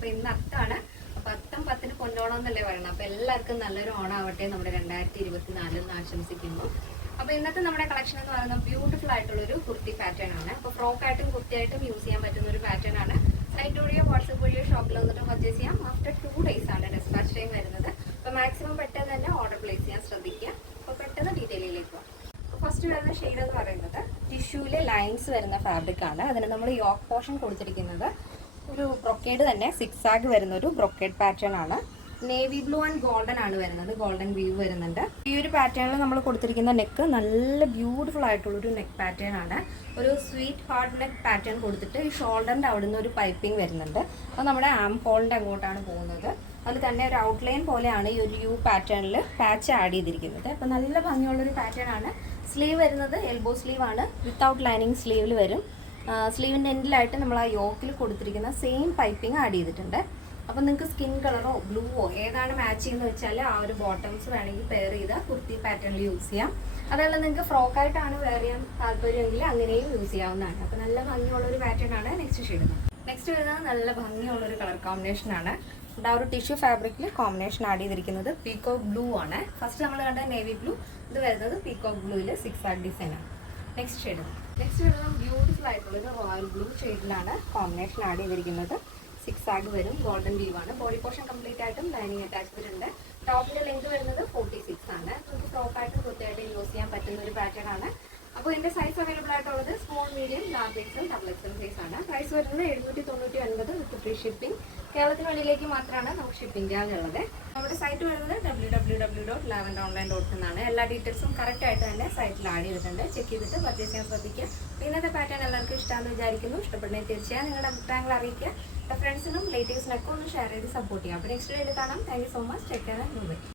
അപ്പോൾ ഇന്ന് അത്താണ്. അപ്പോൾ അത്തം 10-ന് പൊന്നോണം എന്നല്ലേ പറയുന്നത്. അപ്പോൾ എല്ലാവർക്കും നല്ലൊരു ഓണാവട്ടെ നമ്മുടെ 2024 എന്ന് ആശംസിക്കുന്നു. അപ്പോൾ ഇന്നത്തെ നമ്മുടെ കളക്ഷൻ എന്ന് പറയുന്നത് ബ്യൂട്ടിഫുൾ ആയിട്ടുള്ളൊരു കുർത്തി പാറ്റേൺ ആണ്. അപ്പോൾ ഫ്രോക്കായിട്ടും കുർത്തിയായിട്ടും യൂസ് ചെയ്യാൻ പറ്റുന്ന ഒരു പാറ്റേൺ ആണ്. സൈറ്റ് വഴിയോ വാട്സപ്പ് വഴിയോ ഷോപ്പിൽ വന്നിട്ട് പർച്ചേസ് ചെയ്യാം. ആഫ്റ്റർ 2 days ആണ് ഡിസ്പാച്ച് ടൈം വരുന്നത്. അപ്പോൾ മാക്സിമം പെട്ടെന്ന് തന്നെ ഓർഡർ പ്ലേസ് ചെയ്യാൻ ശ്രദ്ധിക്കുക. അപ്പോൾ പെട്ടെന്ന് ഡീറ്റെയിലേക്ക് പോകാം. ഫസ്റ്റ് വരുന്ന ഷെയ്ഡ് എന്ന് പറയുന്നത് ടിഷ്യൂല് ലൈൻസ് വരുന്ന ഫാബ്രിക് ആണ്. അതിന് നമ്മൾ യോക്ക് പോർഷൻ കൊടുത്തിരിക്കുന്നത് ഒരു ബ്രൊക്കേഡ് തന്നെ സിക്സാഗ് വരുന്ന ഒരു ബ്രൊക്കേഡ് പാറ്റേൺ ആണ്. നേവി ബ്ലൂ ആൻഡ് ഗോൾഡൻ ആണ് വരുന്നത്. ഗോൾഡൻ വ്യൂ വരുന്നുണ്ട്. ഈ ഒരു പാറ്റേണിൽ നമ്മൾ കൊടുത്തിരിക്കുന്ന നെക്ക് നല്ല ബ്യൂട്ടിഫുൾ ആയിട്ടുള്ളൊരു നെക്ക് പാറ്റേൺ ആണ്. ഒരു സ്വീറ്റ് ഹാർഡ് നെക്ക് പാറ്റേൺ കൊടുത്തിട്ട് ഈ ഷോൾഡറിൻ്റെ അവിടെ നിന്ന് ഒരു പൈപ്പിംഗ് വരുന്നുണ്ട്. അത് നമ്മുടെ ആം ഹോളിൻ്റെ അങ്ങോട്ടാണ് പോകുന്നത്. അതിൽ തന്നെ ഒരു ഔട്ട്ലൈൻ പോലെയാണ് ഈ ഒരു യു പാറ്റേണിൽ പാച്ച് ആഡ് ചെയ്തിരിക്കുന്നത്. അപ്പോൾ നല്ല ഭംഗിയുള്ളൊരു പാറ്റേൺ ആണ്. സ്ലീവ് വരുന്നത് എൽബോ സ്ലീവ് ആണ്. വിത്തൗട്ട് ലൈനിങ് സ്ലീവിൽ വരും. സ്ലീവിൻ്റെ എൻഡിലായിട്ട് നമ്മൾ ആ യോക്കിൽ കൊടുത്തിരിക്കുന്ന സെയിം പൈപ്പിംഗ് ആഡ് ചെയ്തിട്ടുണ്ട്. അപ്പോൾ നിങ്ങൾക്ക് സ്കിൻ കളറോ ബ്ലൂവോ ഏതാണ് മാച്ച് ചെയ്യുന്നത് വെച്ചാൽ ആ ഒരു ബോട്ടംസ് വേണമെങ്കിൽ പെയർ ചെയ്ത് കുർത്തി പാറ്റേണിൽ യൂസ് ചെയ്യാം. അതല്ല നിങ്ങൾക്ക് ഫ്രോക്കായിട്ടാണ് വെയർ ചെയ്യാൻ താല്പര്യമെങ്കിൽ അങ്ങനെയും യൂസ് ചെയ്യാവുന്നതാണ്. അപ്പോൾ നല്ല ഭംഗിയുള്ളൊരു പാറ്റേൺ ആണ് നെക്സ്റ്റ് ഷെയ്ഡ്. നെക്സ്റ്റ് വരുന്നത് നല്ല ഭംഗിയുള്ളൊരു കളർ കോമ്പിനേഷൻ ആണ്. ആ ഒരു ടിഷ്യൂ ഫാബ്രിക്കിൽ കോമ്പിനേഷൻ ആഡ് ചെയ്തിരിക്കുന്നത് പീകോക്ക് ബ്ലൂ ആണ്. ഫസ്റ്റ് നമ്മൾ കണ്ട നേവി ബ്ലൂ, ഇത് വരുന്നത് പീകോക്ക് ബ്ലൂവിൽ സിക്സാഗ് ഡിസൈൻ ആണ്. നെക്സ്റ്റ് വരുന്നത് ബ്യൂട്ടിഫുൾ ആയിട്ടുള്ളത് റോയൽ ബ്ലൂ ഷെയ്ഡിലാണ് കോമ്പിനേഷൻ ആഡ് ചെയ്തിരിക്കുന്നത്. സിക്സാഗ് വരും. ഗോൾഡൻ വ്യൂ ആണ്. ബോഡി പോർഷൻ കംപ്ലീറ്റ് ആയിട്ടും ലൈനിങ് അറ്റാച്ച്ഡ് ഉണ്ട്. ടോപ്പിന്റെ ലെങ്ത് വരുന്നത് 46 ആണ്. നമുക്ക് ഫ്രോക്കായിട്ടും കുർത്തിയായിട്ടും യൂസ് ചെയ്യാൻ പറ്റുന്ന ഒരു പാറ്റേൺ ആണ്. അപ്പോൾ ഇതിന്റെ സൈസ് അവൈലബിൾ ആയിട്ടുള്ളത് small, medium, large XL, double XL size ആണ്. പ്രൈസ് വരുന്നത് 799 വിത്ത് ഫ്രീ ഷിപ്പിംഗ്. കേരളത്തിന് വെളിയിലേക്ക് മാത്രമാണ് നമുക്ക് ഷിപ്പിംഗ് ചാർജ് ഉള്ളത്. നമ്മുടെ സൈറ്റ് വരുന്നത് www.lavenderonline.com എന്നാണ്. എല്ലാ ഡീറ്റെയിൽസും കറക്റ്റ് ആയിട്ട് തന്നെ സൈറ്റിൽ ആഡ് ചെയ്തിട്ടുണ്ട്. ചെക്ക് ചെയ്തിട്ട് പർച്ചേസ് ചെയ്യാൻ ശ്രദ്ധിക്കുക. ഇന്നത്തെ പാറ്റേൺ എല്ലാവർക്കും ഇഷ്ടമാണെന്ന് വിചാരിക്കുന്നു. ഇഷ്ടപ്പെടുന്നതിന് തീർച്ചയായും നിങ്ങളുടെ അഭിപ്രായങ്ങൾ അറിയിക്കുക. ഫ്രണ്ട്സിനും റിലേറ്റീവ്സിനൊക്കെ ഒന്ന് ഷെയർ ചെയ്ത് സപ്പോർട്ട് ചെയ്യാം. അപ്പോൾ നെക്സ്റ്റ് ഡേയിൽ കാണാം. Thank you so much. Take care and by.